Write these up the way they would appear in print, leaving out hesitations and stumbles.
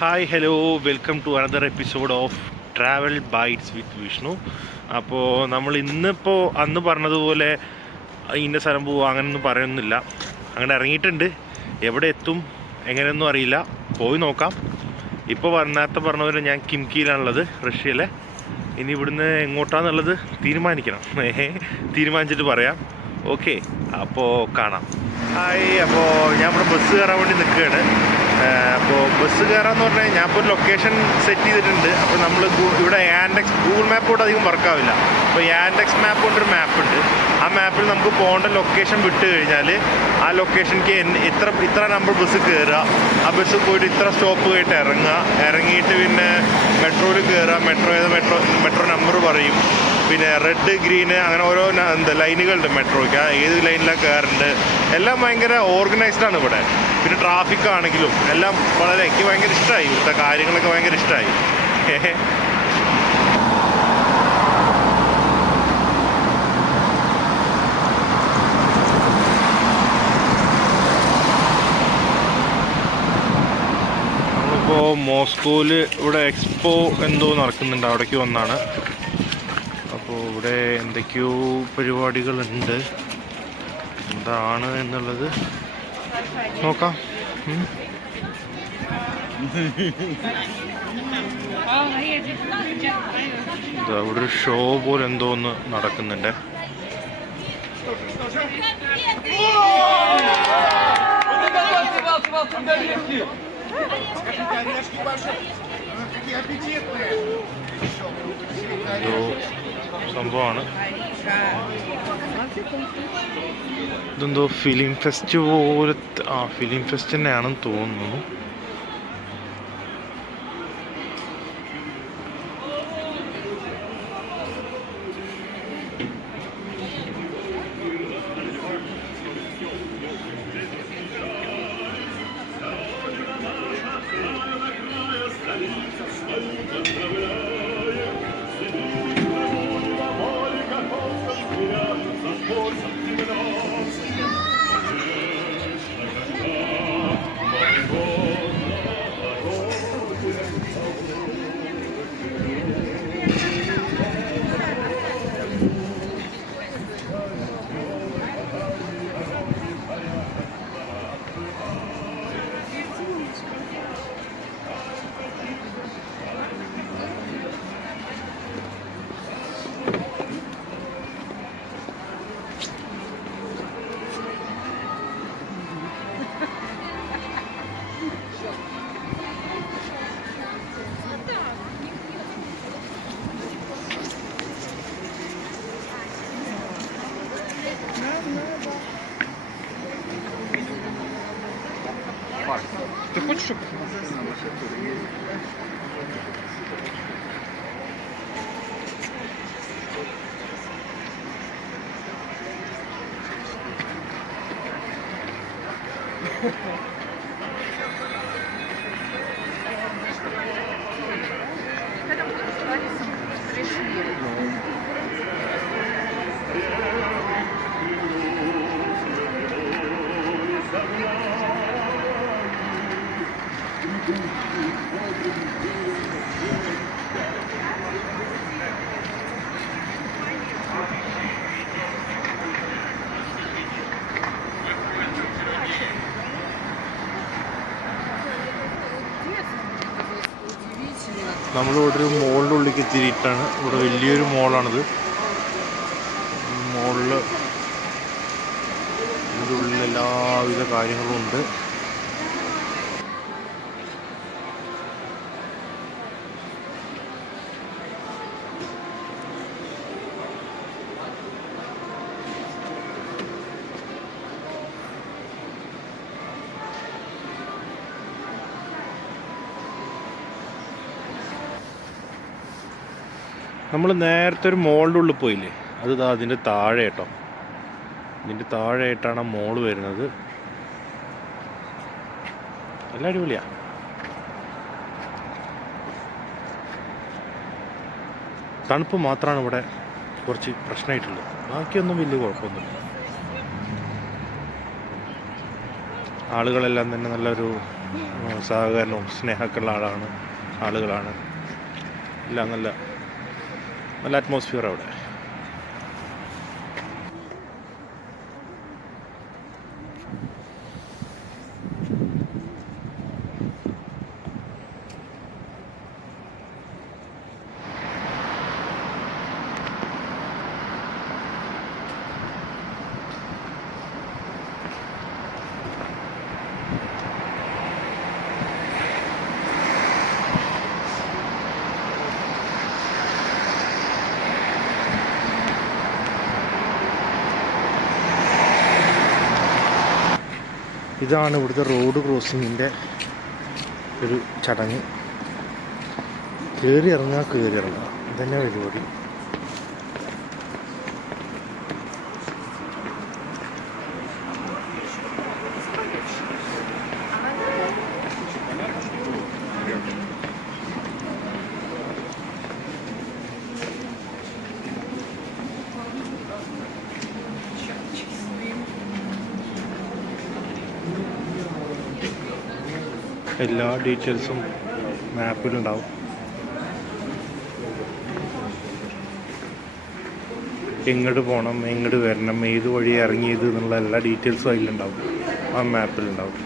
Hi hello welcome to another episode of travel bites with Vishnu. അപ്പോൾ നമ്മൾ ഇന്നിപ്പോൾ അന്ന് പറഞ്ഞതുപോലെ ഇന്ന സ്ഥലം പോവുക അങ്ങനെയൊന്നും പറയുന്നില്ല. അങ്ങനെ ഇറങ്ങിയിട്ടുണ്ട്. എവിടെ എത്തും എങ്ങനെയൊന്നും അറിയില്ല, പോയി നോക്കാം. ഇപ്പോൾ നേരത്തെ പറഞ്ഞ പോലെ ഞാൻ കിംകിയിലാണുള്ളത്, റഷ്യയിലെ. ഇനി ഇവിടുന്ന് എങ്ങോട്ടാണെന്നുള്ളത് തീരുമാനിച്ചിട്ട് പറയാം. ഓക്കെ, അപ്പോൾ കാണാം. ഹായ്, അപ്പോൾ ഞാൻ ഇവിടെ ബസ് കയറാൻ വേണ്ടി നിൽക്കുകയാണ്. അപ്പോൾ ബസ് കയറാമെന്ന് പറഞ്ഞാൽ ഞാൻ ഇപ്പോൾ ഒരു ലൊക്കേഷൻ സെറ്റ് ചെയ്തിട്ടുണ്ട്. അപ്പോൾ നമ്മൾ ഇവിടെ യാൻഡെക്സ് ഗൂഗിൾ മാപ്പോട്ട് അധികം വർക്കാവില്ല. അപ്പോൾ യാൻഡെക്സ് മാപ്പ് കൊണ്ടൊരു മാപ്പുണ്ട്. ആ മാപ്പിൽ നമുക്ക് പോകേണ്ട ലൊക്കേഷൻ വിട്ട് കഴിഞ്ഞാൽ ആ ലൊക്കേഷനിലേക്ക് ഇത്ര നമ്പർ ബസ് കയറുക, ആ ബസ് പോയിട്ട് ഇത്ര സ്റ്റോപ്പ് കഴിഞ്ഞിട്ട് ഇറങ്ങിയിട്ട് പിന്നെ മെട്രോയിൽ കയറുക, മെട്രോ നമ്പർ പറയും. പിന്നെ റെഡ് ഗ്രീന് അങ്ങനെ ഓരോ ലൈനുകളുണ്ട് മെട്രോയ്ക്ക്, ഏത് ലൈനിലാണ് കയറുന്നുണ്ട്. എല്ലാം ഭയങ്കര ഓർഗനൈസ്ഡ് ആണ് ഇവിടെ. പിന്നെ ട്രാഫിക് ആണെങ്കിലും എല്ലാം വളരെ, എനിക്ക് ഭയങ്കര ഇഷ്ടമായി. ഇവിടുത്തെ കാര്യങ്ങളൊക്കെ ഭയങ്കര ഇഷ്ടമായി. നമ്മളിപ്പോൾ മോസ്കോയിൽ ഇവിടെ എക്സ്പോ എന്തോ നടക്കുന്നുണ്ട്, അവിടേക്ക് വന്നാണ്. അപ്പോൾ ഇവിടെ എന്തൊക്കെയോ പരിപാടികളുണ്ട്. എന്താണ് എന്നുള്ളത് നോക്കാം. അവിടെ ഒരു ഷോ പോലെ എന്തോന്ന് നടക്കുന്നുണ്ട്. എന്തോ സംഭവമാണ്. ഇതെന്തോ ഫിലിം ഫെസ്റ്റ് പോലത്തെ, ഫിലിം ഫെസ്റ്റ് തന്നെയാണെന്ന് തോന്നുന്നു. Ты хочешь, чтобы... നമ്മളിവിടെ ഒരു മോളിൻ്റെ ഉള്ളിലേക്ക് എത്തിയിട്ടാണ്. ഇവിടെ വലിയൊരു മോളാണിത്. മോളിൽ ഇതിൻ്റെ ഉള്ളിൽ എല്ലാവിധ കാര്യങ്ങളും ഉണ്ട്. നമ്മൾ നേരത്തെ ഒരു മോളിൻ്റെ ഉള്ളിൽ പോയില്ലേ, അത് അതിൻ്റെ താഴെ കേട്ടോ. ഇതിൻ്റെ താഴെയായിട്ടാണ് ആ മോള് വരുന്നത്. നല്ല അടിപൊളിയാ. തണുപ്പ് മാത്രമാണ് ഇവിടെ കുറച്ച് പ്രശ്നമായിട്ടുള്ളത്, ബാക്കിയൊന്നും വലിയ കുഴപ്പമൊന്നുമില്ല. ആളുകളെല്ലാം തന്നെ നല്ലൊരു സഹകരണവും സ്നേഹമൊക്കെ ഉള്ള ആളുകളാണ്. എല്ലാം നല്ല നല്ല അറ്റ്മോസ്ഫിയർ അവിടെ. ഇതാണ് ഇവിടുത്തെ റോഡ് ക്രോസിങ്ങിൻ്റെ ഒരു ചടങ്ങ്. കയറി ഇറങ്ങുക ഇതന്നെ പരിപാടി. എല്ലാ ഡീറ്റെയിൽസും മാപ്പിലുണ്ടാവും. എങ്ങോട്ട് പോകണം, എങ്ങോട്ട് വരണം, ഏത് വഴി ഇറങ്ങിയത് എന്നുള്ള എല്ലാ ഡീറ്റെയിൽസും അതിലുണ്ടാവും, ആ മാപ്പിലുണ്ടാവും.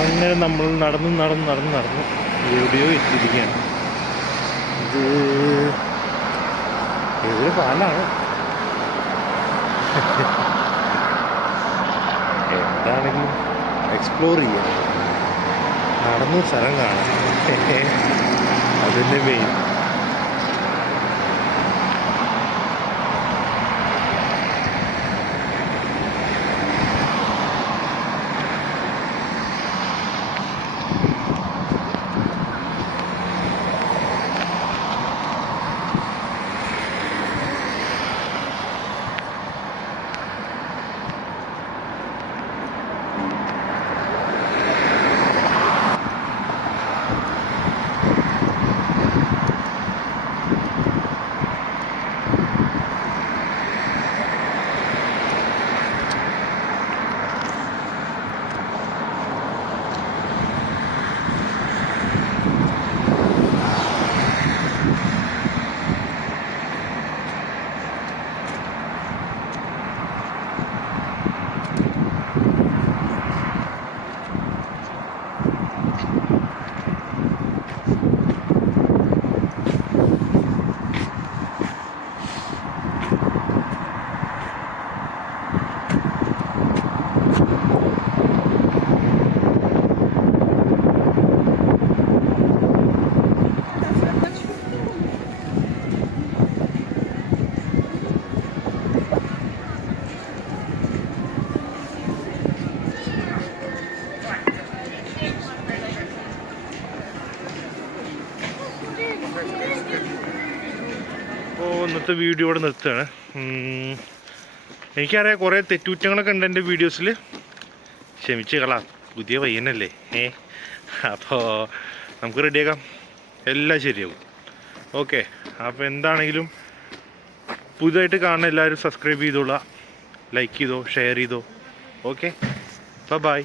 അങ്ങനെ നമ്മൾ നടന്ന് എവിടെയോ എത്തിയിരിക്കുകയാണ്. ഇത് ഏതൊരു പാലാണ്, എന്താണെങ്കിലും എക്സ്പ്ലോർ ചെയ്യാം, നടന്ന് സ്ഥലം കാണാം, അതിൻ്റെ മെയിൻ. ഇന്നത്തെ വീഡിയോ ഇവിടെ നിർത്തുകയാണ്. എനിക്കറിയാം കുറേ തെറ്റുകുറ്റങ്ങളൊക്കെ ഉണ്ട് എൻ്റെ വീഡിയോസിൽ. ക്ഷമിച്ച് കളാം, പുതിയ പയ്യനല്ലേ. അപ്പോൾ നമുക്ക് റെഡിയാക്കാം, എല്ലാം ശരിയാവും. ഓക്കെ, അപ്പോൾ എന്താണെങ്കിലും പുതുതായിട്ട് കാണുന്ന എല്ലാവരും സബ്സ്ക്രൈബ് ചെയ്തോളാം, ലൈക്ക് ചെയ്തോ, ഷെയർ ചെയ്തോ. Okay, by.